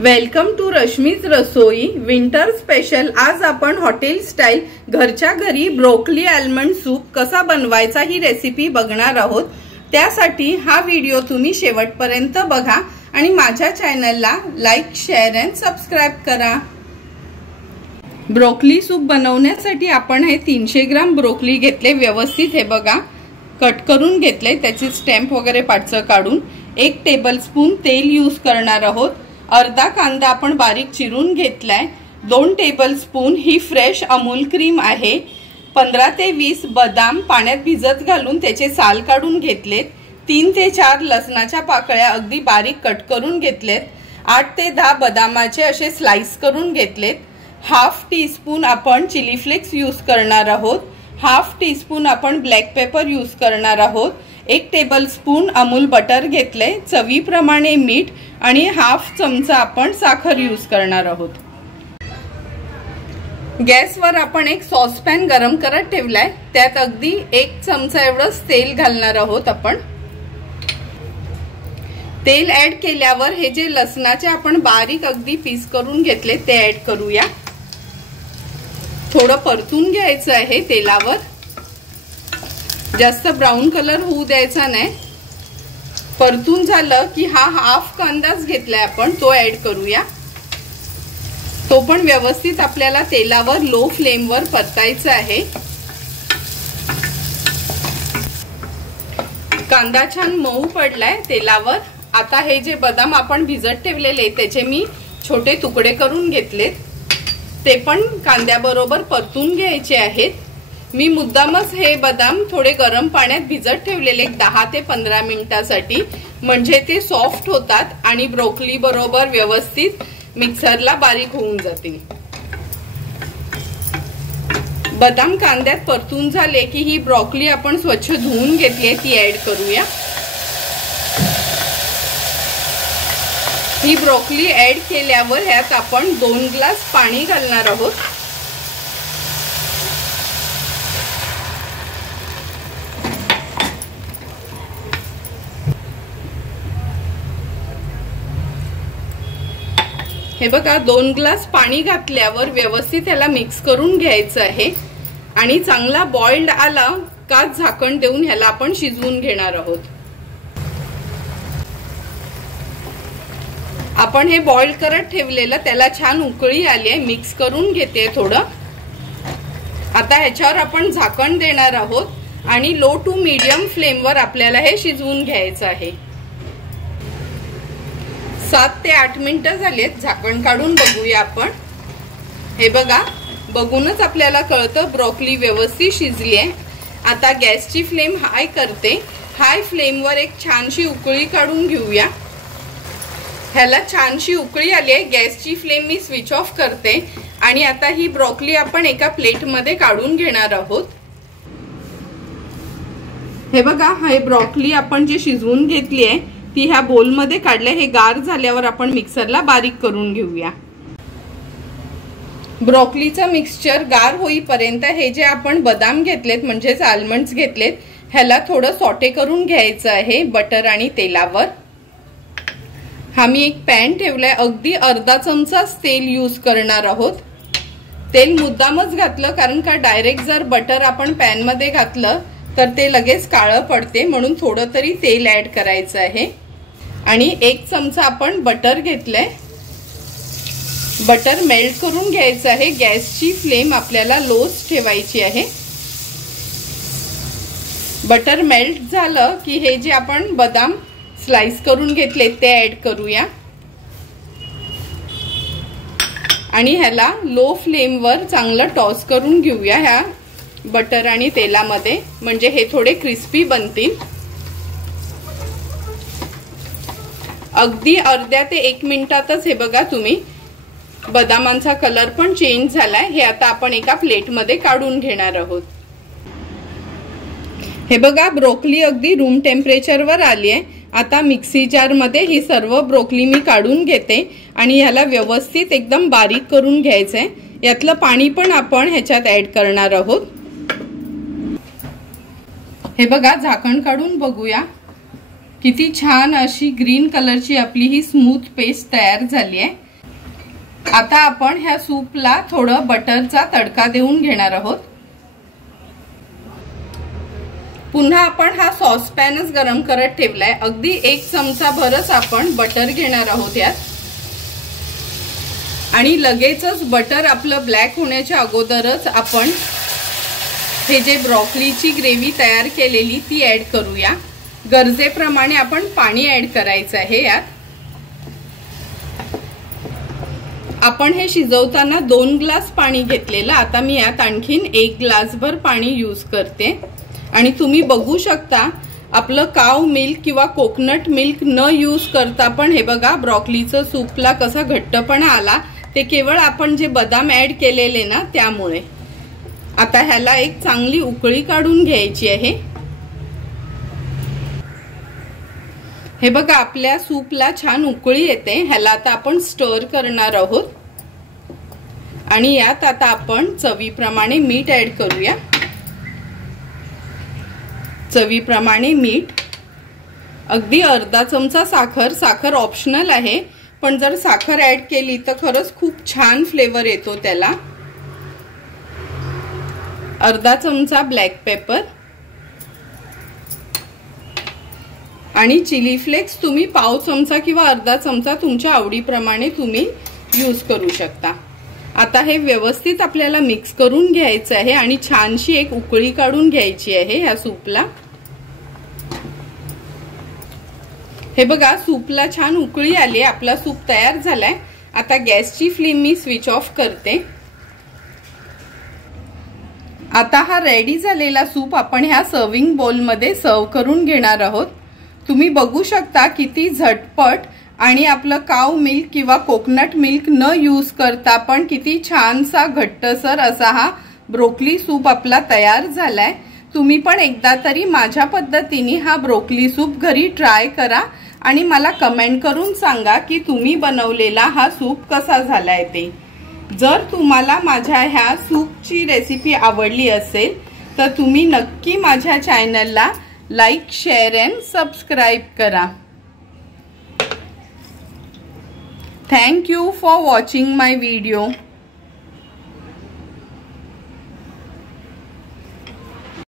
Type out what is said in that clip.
Welcome to Rashmi's रसोई winter special. आज आपण हॉटेल स्टाईल घरच्या घरी ब्रोकली आलमंड सूप कसा बनवायचा ही रेसिपी बघणार आहोत। त्यासाठी हा व्हिडिओ तुम्ही शेवटपर्यंत बघा आणि माझ्या चॅनलला लाईक, शेअर अँड सबस्क्राइब करा। ब्रोकली सूप बनवण्यासाठी आपण हे 300 ग्राम ब्रोकली घेतले, व्यवस्थित हे बघा कट करून घेतले, त्याची स्टॅम्प वगैरे पाठचं काढून। 1 टेबलस्पून तेल यूज करणार आहोत। अर्धा कांदा आपण बारीक चिरून घेतलाय। 2 टेबलस्पून ही फ्रेश अमूल क्रीम आहे। 15 ते 20 बदाम पाण्यात भिजत घालून त्याचे साल काढून घेतलेत। 3 ते 4 लसणाच्या पाकळ्या अगदी बारीक कट करून घेतलेत। 8 ते 10 बदामाचे असे स्लाइस करून घेतलेत। हाफ टीस्पून आपण चिली फ्लेक्स यूज करणार आहोत। हाफ टीस्पून आपण ब्लॅक पेपर यूज करणार आहोत। 1 टेबलस्पून अमूल बटर घेतले, चवीप्रमाणे मीठ आणि हाफ चमचा आपण साखर यूज करणार आहोत। गॅसवर आपण एक सॉसपॅन गरम करत ठेवलाय, त्यात अगदी 1 चमचा एवढं तेल घालणार आहोत आपण। तेल ऍड केल्यावर हे जे लसणाचे आपण बारीक अगदी पीस करून घेतले ते ऍड करूया। थोडं परतून घ्यायचं आहे तेलावर, जास्त ब्राऊन कलर होऊ द्यायचा नाही। परतून झालं की हा हाफ कांदाच घेतलाय आपण, तो ऍड करूया। तो पण व्यवस्थित आपल्याला तेलावर लो फ्लेमवर परतायचा आहे। कांदा छान मऊ पडलाय तेलावर। आता हे जे बदाम आपण भिजत ठेवलेले त्याचे मी छोटे तुकडे करून घेतलेत, ते पण कांद्याबरोबर परतून घ्यायचे आहेत। मी मुद्दामच हे बदाम थोडे गरम पाण्यात भिजत ठेवलेले 10 ते 15 मिनिटांसाठी, म्हणजे ते सॉफ्ट होतात आणि ब्रोकली बरोबर व्यवस्थित मिक्सरला बारीक होऊन जातील। बदाम कांद्यात परतून झाले की ही ब्रोकली आपण स्वच्छ धुवून घेतली ती ऍड करूया। ही ब्रोकली ऍड केल्यावर ह्यात आपण 2 ग्लास पाणी घालणार आहोत। हे बघा 2 ग्लास पाणी घातल्यावर व्यवस्थित याला मिक्स करून घ्यायचं आहे आणि चांगला बॉइल्ड आला का झाकण देऊन ह्याला आपण शिजवून घेणार आहोत। आपण हे बॉइल्ड करत ठेवलेलं त्याला छान उकळी आली आहे, मिक्स करून घेते थोडं। आता ह्याच्यावर आपण झाकण देणार आहोत आणि लो टू मीडियम फ्लेमवर आपल्याला हे शिजवून घ्यायचं आहे। 7 ते 8 मिनिटं झालीत, झाकण काढून बघूया आपण। हे बघा, बघूनच आपल्याला कळतं ब्रोकली व्यवस्थित शिजली आहे। आता गॅसची फ्लेम हाय करते। हाय फ्लेमवर एक छानशी उकळी काढून घेऊया। ह्याला छानशी उकळी आली आहे, गॅसची फ्लेम मी स्विच ऑफ करते आणि आता ही ब्रोकली आपण एका प्लेटमध्ये काढून घेणार आहोत। हे बघा, हे ब्रोकली आपण जे शिजवून घेतली आहे ती ह्या बोलमध्ये काढले। हे गार झाल्यावर आपण मिक्सरला बारीक करून घेऊया। ब्रोकलीचं मिक्सचर गार होईपर्यंत हे जे आपण बदाम घेतलेत म्हणजेच आल्मंड्स घेतलेत ह्याला थोडं सॉटे करून घ्यायचं आहे बटर आणि तेलावर। हा मी एक पॅन ठेवलाय, अगदी अर्धा चमचाच तेल यूज करणार आहोत। तेल मुद्दामच घातलं कारण का डायरेक्ट जर बटर आपण पॅन मध्ये घातलं तर ते लगेच काळं पडते, म्हणून थोडं तरी तेल ऍड करायचं आहे। आणि 1 चमचा आपण बटर घेतलंय। बटर मेल्ट करून घ्यायचं आहे। गॅसची फ्लेम आपल्याला लोच ठेवायची आहे। बटर मेल्ट झालं की हे जे आपण बदाम स्लाइस करून घेतले ते ऍड करूया आणि ह्याला लो फ्लेमवर चांगलं टॉस करून घेऊया ह्या बटर आणि तेलामध्ये, म्हणजे हे थोडे क्रिस्पी बनतील। अगदी अर्ध्या ते 1 मिनिटातच हे बघा तुम्ही बदामांचा कलर पण चेंज झालाय। हे आता आपण एका प्लेटमध्ये काढून घेणार आहोत। हे बघा, ब्रोकली अगदी रूम टेम्परेचरवर आली आहे। आता मिक्सी जार मध्ये ही सर्व ब्रोकली मी काढून घेते आणि ह्याला व्यवस्थित एकदम बारीक करून घ्यायचंय। यातलं पाणी पण आपण ह्याच्यात ऍड करणार आहोत। हे बघा, झाकण काढून बघूया किती छान अशी ग्रीन कलरची आपली ही स्मूथ पेस्ट तयार झाली आहे। आता आपण ह्या सूपला थोडं बटरचा तडका देऊन घेणार आहोत। पुन्हा आपण हा सॉस पॅनच गरम करत ठेवलाय। अगदी 1 चमचा भरच आपण बटर घेणार आहोत यात, आणि लगेचच बटर आपलं ब्लॅक होण्याच्या अगोदरच आपण हे जे ब्रोकोलीची ग्रेव्ही तयार केलेली ती ऍड करूया। गरजेप्रमाणे आपण पाणी ऍड करायचं आहे यात। आपण हे शिजवताना 2 ग्लास पाणी घेतलेलं, आता मी यात आणखीन 1 ग्लासभर पाणी यूज करते। आणि तुम्ही बघू शकता आपलं काव मिल्क किंवा कोकोनट मिल्क न यूज करता पण हे बघा ब्रोकोलीचं सूपला कसा घट्टपणा आला, ते केवळ आपण जे बदाम ऍड केलेले ना त्यामुळे। आता ह्याला एक चांगली उकळी काढून घ्यायची आहे। हे बघा आपल्या सूपला छान उकळी येते। ह्याला आता आपण स्टर करणार आहोत आणि यात आता आपण चवीप्रमाणे मीठ ऍड करूया। चवीप्रमाणे मीठ, अगदी अर्धा चमचा साखर। साखर ऑप्शनल आहे, पण जर साखर ऍड केली तर खरंच खूप छान फ्लेवर येतो त्याला। अर्धा चमचा ब्लॅक पेपर आणि चिली फ्लेक्स तुम्ही पाव चमचा किंवा अर्धा चमचा तुमच्या आवडीप्रमाणे तुम्ही यूज करू शकता। आता हे व्यवस्थित आपल्याला मिक्स करून घ्यायचं आहे आणि छानशी एक उकळी काढून घ्यायची आहे ह्या सूपला। हे बघा सूपला छान उकळी आली, आपला सूप तयार झालाय। आता गॅसची फ्लेम मी स्विच ऑफ करते। आता हा रेडी झालेला सूप आपण ह्या सर्विंग बाउल मध्ये सर्व करून घेणार आहोत। तुम्ही बघू शकता किती झटपट आणि आपलं काव मिल्क किंवा कोकोनट मिल्क न यूज करता पण किती छानसा घट्टसर असा हा ब्रोकोली सूप आपला तयार झालाय। तुम्ही पण एकदा तरी माझ्या पद्धतीने हा ब्रोकोली सूप घरी ट्राय करा आणि मला कमेंट करून सांगा की तुम्ही बनवलेला हा सूप कसा झालाय ते। जर तुम्हाला माझ्या ह्या सूपची रेसिपी आवडली असेल तर तुम्ही नक्की माझ्या चॅनलला लाईक, शेअर अँड सबस्क्राईब करा। Thank you for watching my video.